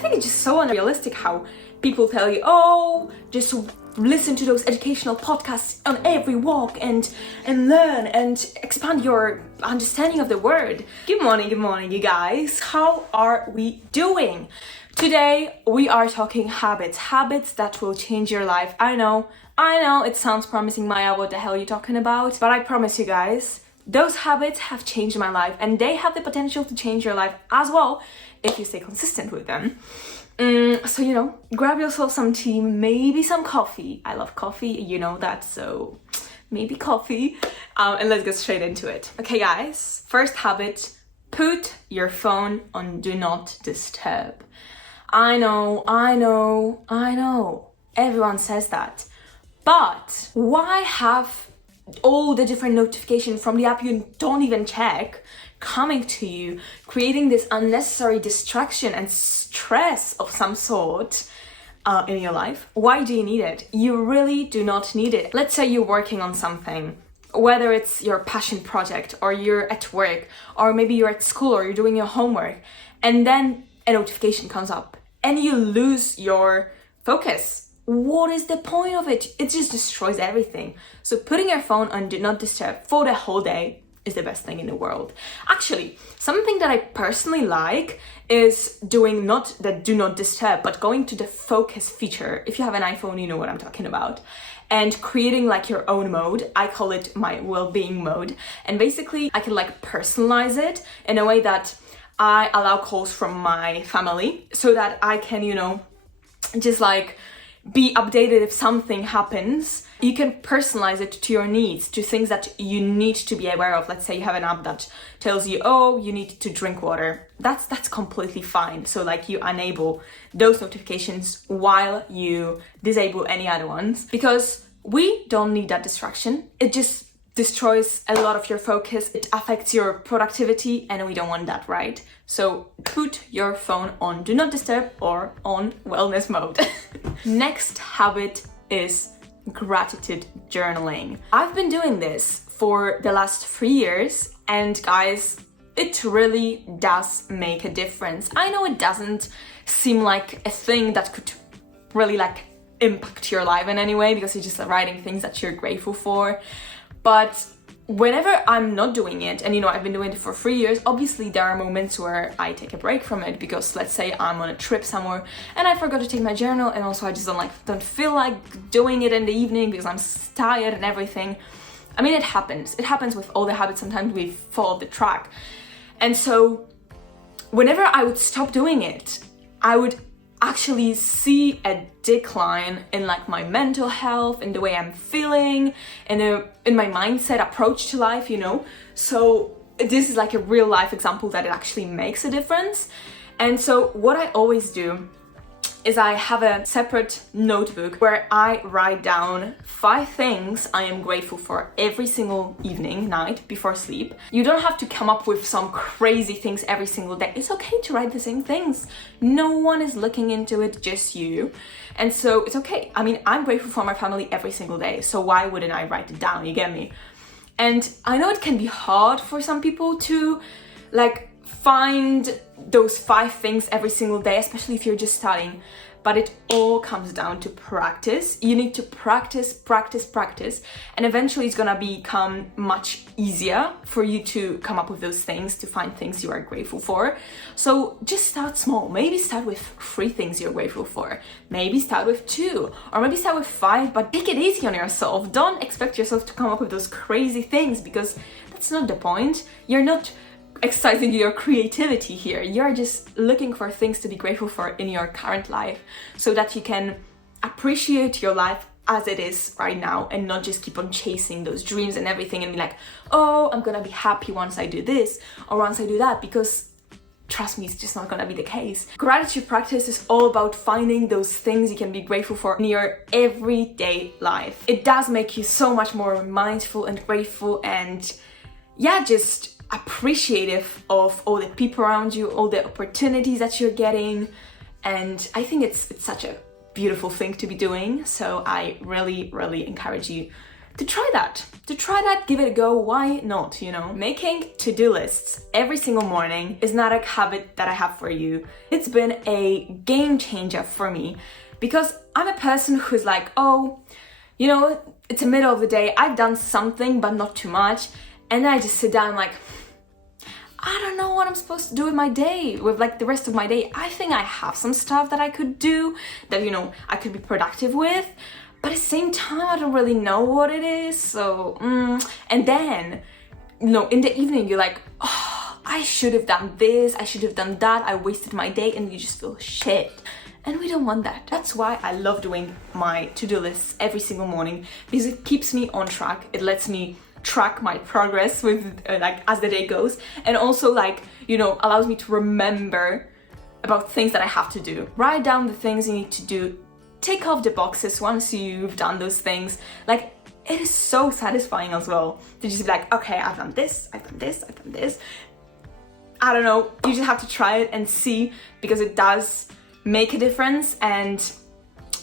think it's just so unrealistic how people tell you, oh, just listen to those educational podcasts on every walk and learn and expand your understanding of the word. Good morning, you guys. How are we doing? Today, we are talking habits that will change your life. I know, it sounds promising, Maja, what the hell are you talking about? But I promise you guys, those habits have changed my life and they have the potential to change your life as well if you stay consistent with them. So, grab yourself some tea, maybe some coffee. I love coffee, you know that, so maybe coffee. And let's get straight into it. Okay, guys, first habit, put your phone on do not disturb. I know. Everyone says that. But why have all the different notifications from the app you don't even check coming to you, creating this unnecessary distraction and stress of some sort in your life? Why do you need it? You really do not need it. Let's say you're working on something, whether it's your passion project or you're at work or maybe you're at school or you're doing your homework, and then a notification comes up and you lose your focus. What is the point of it? It just destroys everything. So putting your phone on do not disturb for the whole day is the best thing in the world. Actually, something that I personally like is doing not the do not disturb, but going to the focus feature. If you have an iPhone, you know what I'm talking about. And creating like your own mode. I call it my well-being mode. And basically I can like personalize it in a way that I allow calls from my family so that I can, just like be updated if something happens. You can personalize it to your needs, to things that you need to be aware of. Let's say you have an app that tells you, oh, you need to drink water. That's completely fine. So like you enable those notifications while you disable any other ones, because we don't need that distraction. It just destroys a lot of your focus. It affects your productivity and we don't want that, right? So put your phone on do not disturb or on wellness mode. Next habit is gratitude journaling. I've been doing this for the last 3 years and guys, it really does make a difference. I know it doesn't seem like a thing that could really like impact your life in any way because you're just writing things that you're grateful for. But whenever I'm not doing it, and I've been doing it for 3 years, obviously there are moments where I take a break from it because let's say I'm on a trip somewhere and I forgot to take my journal, and also I just don't feel like doing it in the evening because I'm tired and everything. I mean, it happens with all the habits. Sometimes we fall off the track. And so whenever I would stop doing it, I would actually see a decline in like my mental health, in the way I'm feeling, in my mindset approach to life, So this is like a real life example that it actually makes a difference. And so what I always do is I have a separate notebook where I write down 5 things I am grateful for every single night before sleep. You don't have to come up with some crazy things every single day. It's okay to write the same things. No one is looking into it, just you. And so it's okay. I mean, I'm grateful for my family every single day, so why wouldn't I write it down? You get me? And I know it can be hard for some people to like find those 5 things every single day, especially if you're just starting. But it all comes down to practice. You need to practice, and eventually it's gonna become much easier for you to come up with those things, to find things you are grateful for. So just start small. Maybe start with 3 things you're grateful for. Maybe start with 2, or maybe start with 5, but take it easy on yourself. Don't expect yourself to come up with those crazy things because that's not the point. You're not exercising your creativity here. You're just looking for things to be grateful for in your current life so that you can appreciate your life as it is right now and not just keep on chasing those dreams and everything and be like, oh, I'm gonna be happy once I do this or once I do that, because trust me, it's just not gonna be the case. Gratitude practice is all about finding those things you can be grateful for in your everyday life. It does make you so much more mindful and grateful and just appreciative of all the people around you, all the opportunities that you're getting. And I think it's such a beautiful thing to be doing. So I really encourage you give it a go. Why not, you know? Making to-do lists every single morning is not a habit that I have for you. It's been a game changer for me because I'm a person who's like, oh, you know, it's the middle of the day, I've done something but not too much, and then I just sit down like, I don't know what I'm supposed to do with my day, with like the rest of my day. I think I have some stuff that I could do that, you know, I could be productive with, but at the same time, I don't really know what it is. So, and then, you know, in the evening, you're like, oh, I should have done this, I should have done that, I wasted my day, and you just feel shit. And we don't want that. That's why I love doing my to-do lists every single morning, because it keeps me on track. It lets me track my progress with like as the day goes, and also like, you know, allows me to remember about things that I have to do. Write down the things you need to do, take off the boxes once you've done those things. Like, it is so satisfying as well to just be like, okay, I've done this, I've done this, I've done this. I don't know, you just have to try it and see, because it does make a difference, and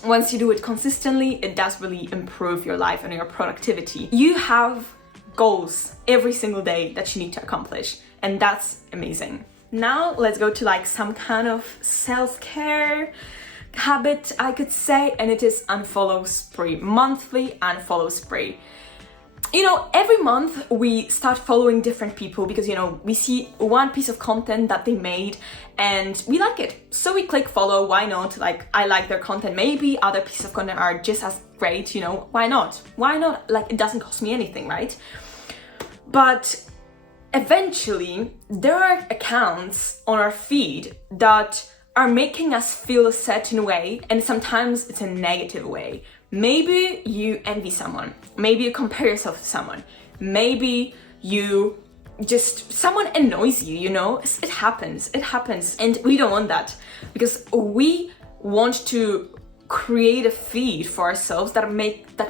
once you do it consistently, it does really improve your life and your productivity. You have goals every single day that you need to accomplish, and that's amazing. Now let's go to like some kind of self-care habit, I could say, and it is unfollow spree, monthly unfollow spree. You know, every month we start following different people because, you know, we see one piece of content that they made and we like it. So we click follow, why not? Like, I like their content. Maybe other pieces of content are just as great, you know, why not? Why not? Like, it doesn't cost me anything, right? But eventually there are accounts on our feed that are making us feel a certain way, and sometimes it's a negative way. Maybe you envy someone, maybe you compare yourself to someone, maybe you just, someone annoys you, you know, it happens, and we don't want that, because we want to create a feed for ourselves that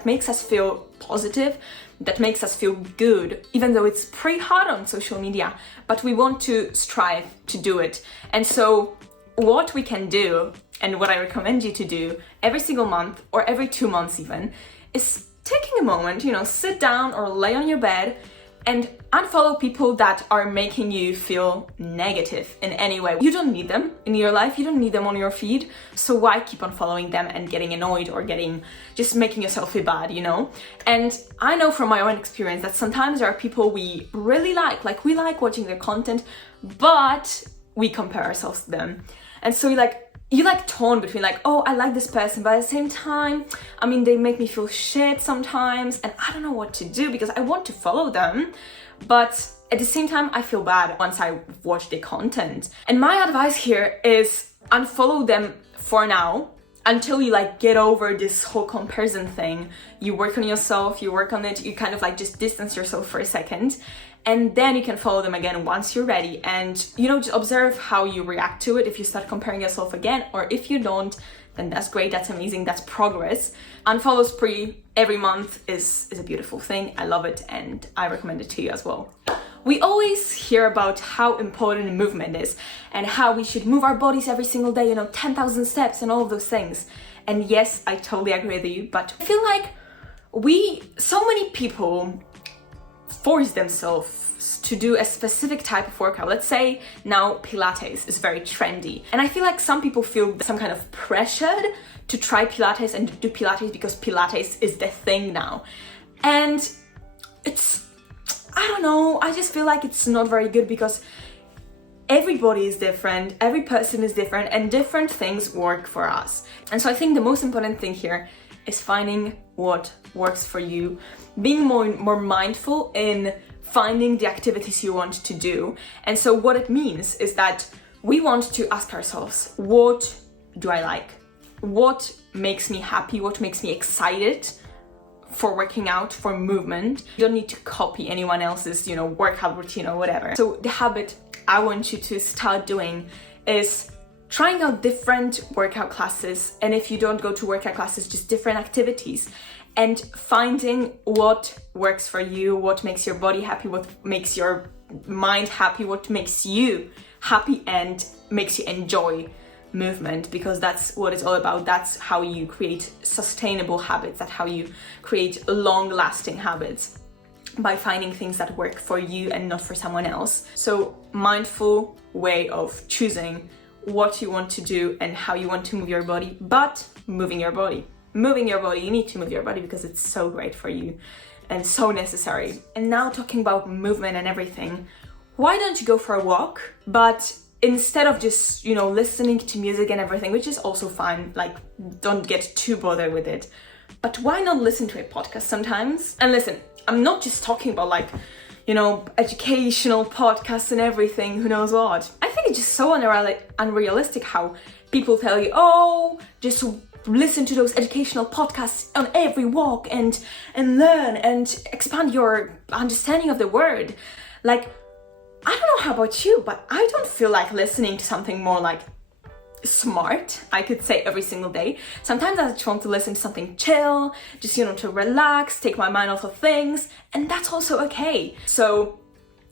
makes us feel positive, that makes us feel good, even though it's pretty hard on social media, but we want to strive to do it. And so what we can do, and what I recommend you to do every single month or every 2 months even, is taking a moment, you know, sit down or lay on your bed and unfollow people that are making you feel negative in any way. You don't need them in your life, you don't need them on your feed, so why keep on following them and getting annoyed or just making yourself feel bad, you know? And I know from my own experience that sometimes there are people we really like we like watching their content, but we compare ourselves to them. And so you torn between like, oh, I like this person, but at the same time, I mean, they make me feel shit sometimes, and I don't know what to do because I want to follow them, but at the same time, I feel bad once I watch their content. And my advice here is unfollow them for now, until you like get over this whole comparison thing. You work on yourself, you work on it, you kind of like just distance yourself for a second, and then you can follow them again once you're ready. And, you know, just observe how you react to it, if you start comparing yourself again, or if you don't, then that's great, that's amazing, that's progress. Unfollow spree every month is a beautiful thing. I love it, and I recommend it to you as well. We always hear about how important movement is and how we should move our bodies every single day, you know, 10,000 steps and all of those things. And yes, I totally agree with you, but I feel like so many people force themselves to do a specific type of workout. Let's say now Pilates is very trendy, and I feel like some people feel some kind of pressured to try Pilates and do Pilates because Pilates is the thing now. And I don't know, I just feel like it's not very good, because everybody is different, every person is different, and different things work for us. And so I think the most important thing here is finding what works for you, being more mindful in finding the activities you want to do. And so what it means is that we want to ask ourselves, what do I like? What makes me happy? What makes me excited for working out, for movement? You don't need to copy anyone else's, you know, workout routine or whatever. So the habit I want you to start doing is trying out different workout classes, and if you don't go to workout classes, just different activities, and finding what works for you, what makes your body happy, what makes your mind happy, what makes you happy and makes you enjoy movement, because that's what it's all about. That's how you create sustainable habits. That's how you create long-lasting habits, by finding things that work for you and not for someone else. So mindful way of choosing what you want to do and how you want to move your body, but moving your body, you need to move your body because it's so great for you and so necessary. And now talking about movement and everything, why don't you go for a walk? But instead of just, listening to music and everything, which is also fine, like don't get too bothered with it, but why not listen to a podcast sometimes? And listen, I'm not just talking about like, educational podcasts and everything, who knows what. I think it's just so unrealistic how people tell you, oh, just listen to those educational podcasts on every walk and learn and expand your understanding of the word. Like, I don't know how about you, but I don't feel like listening to something more like smart, I could say, every single day. Sometimes I just want to listen to something chill, just, to relax, take my mind off of things, and that's also okay. So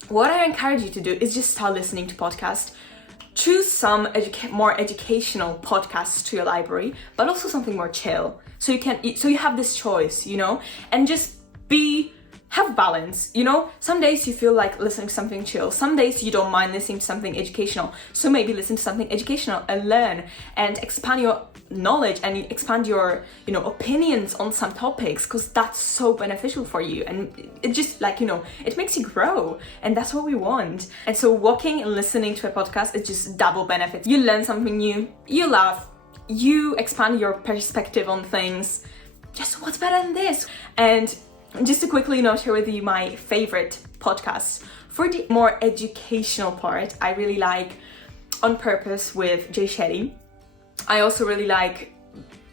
what I encourage you to do is just start listening to podcasts. Choose some more educational podcasts to your library, but also something more chill. So you have this choice, and just have balance, Some days you feel like listening to something chill. Some days you don't mind listening to something educational. So maybe listen to something educational and learn and expand your knowledge and expand your, opinions on some topics, because that's so beneficial for you. And it just it makes you grow, and that's what we want. And so walking and listening to a podcast is just double benefits. You learn something new, you laugh, you expand your perspective on things. Just what's better than this? And just to quickly share with you my favorite podcasts. For the more educational part, I really like On Purpose with Jay Shetty. I also really like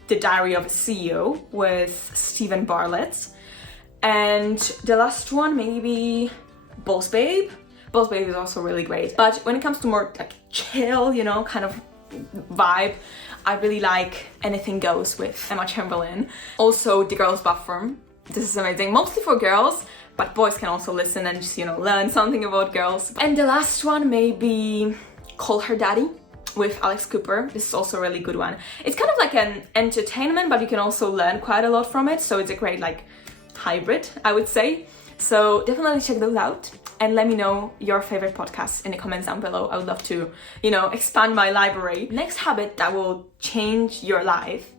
The Diary of a CEO with Stephen Bartlett. And the last one, maybe Boss Babe. Boss Babe is also really great. But when it comes to more like chill, kind of vibe, I really like Anything Goes with Emma Chamberlain. Also The Girls Bathroom. This is amazing, mostly for girls, but boys can also listen and just, learn something about girls. And the last one, maybe Call Her Daddy with Alex Cooper. This is also a really good one. It's kind of like an entertainment, but you can also learn quite a lot from it. So it's a great hybrid, I would say. So definitely check those out and let me know your favorite podcasts in the comments down below. I would love to, expand my library. Next habit that will change your life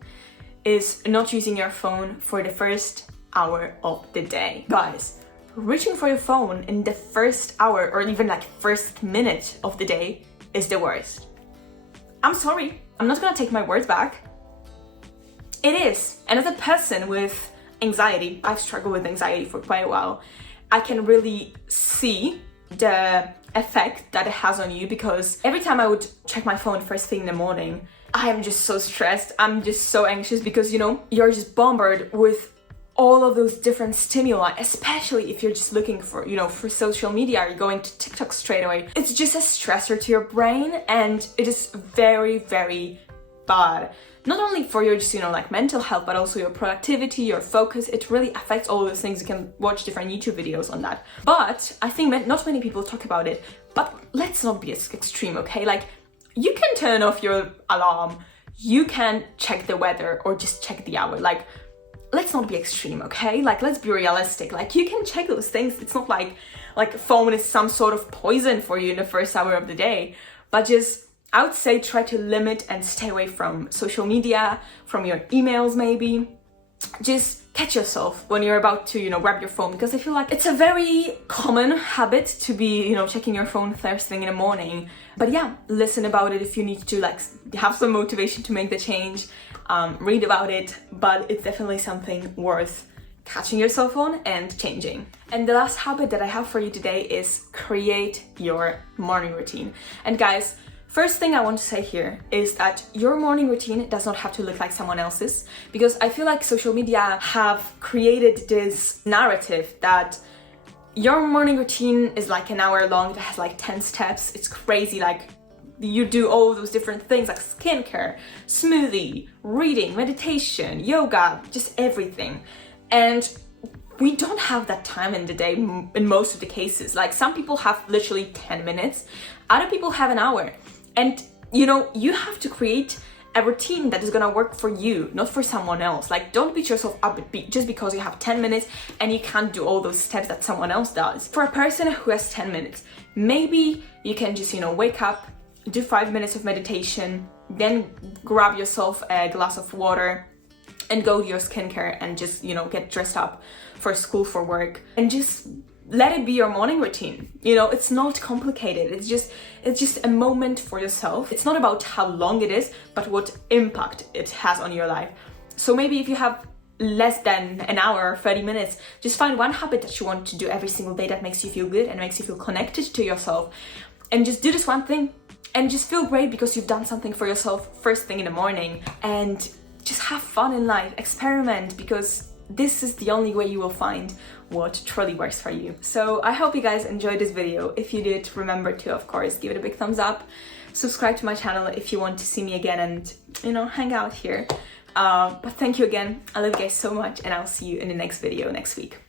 is not using your phone for the first hour of the day. Guys, reaching for your phone in the first hour or even first minute of the day is the worst. I'm sorry, I'm not gonna take my words back. It is. And as a person with anxiety, I've struggled with anxiety for quite a while, I can really see the effect that it has on you, because every time I would check my phone first thing in the morning, I am just so stressed, I'm just so anxious, because you're just bombarded with all of those different stimuli, especially if you're just looking for, for social media, you're going to TikTok straight away. It's just a stressor to your brain, and it is very, very bad. Not only for your just, mental health, but also your productivity, your focus. It really affects all of those things. You can watch different YouTube videos on that. But I think not many people talk about it, but let's not be as extreme, okay? You can turn off your alarm, you can check the weather or just check the hour. Let's not be extreme, okay? Let's be realistic. You can check those things. It's not like phone is some sort of poison for you in the first hour of the day. But just, I would say, try to limit and stay away from social media, from your emails maybe. Just catch yourself when you're about to, grab your phone, because I feel like it's a very common habit to be, checking your phone first thing in the morning. But yeah, listen about it if you need to, have some motivation to make the change. Read about it, but it's definitely something worth catching yourself on and changing. And the last habit that I have for you today is create your morning routine. And guys, first thing I want to say here is that your morning routine does not have to look like someone else's, because I feel like social media have created this narrative that your morning routine is an hour long, that has 10 steps. It's crazy, you do all those different things like skincare, smoothie, reading, meditation, yoga, just everything. And we don't have that time in the day in most of the cases. Some people have literally 10 minutes, other people have an hour. And you know, you have to create a routine that is gonna work for you, not for someone else. Like, don't beat yourself up just because you have 10 minutes and you can't do all those steps that someone else does. For a person who has 10 minutes, maybe you can just, you know, wake up, do 5 minutes of meditation, then grab yourself a glass of water and go to your skincare and just, you know, get dressed up for school, for work, and just let it be your morning routine. You know, it's not complicated. It's just a moment for yourself. It's not about how long it is, but what impact it has on your life. So maybe if you have less than an hour or 30 minutes, just find one habit that you want to do every single day that makes you feel good and makes you feel connected to yourself, and just do this one thing and just feel great because you've done something for yourself first thing in the morning. And just have fun in life, experiment, because this is the only way you will find what truly works for you. So I hope you guys enjoyed this video. If you did, remember to, of course, give it a big thumbs up. Subscribe to my channel if you want to see me again and, you know, hang out here. But thank you again. I love you guys so much, and I'll see you in the next video next week.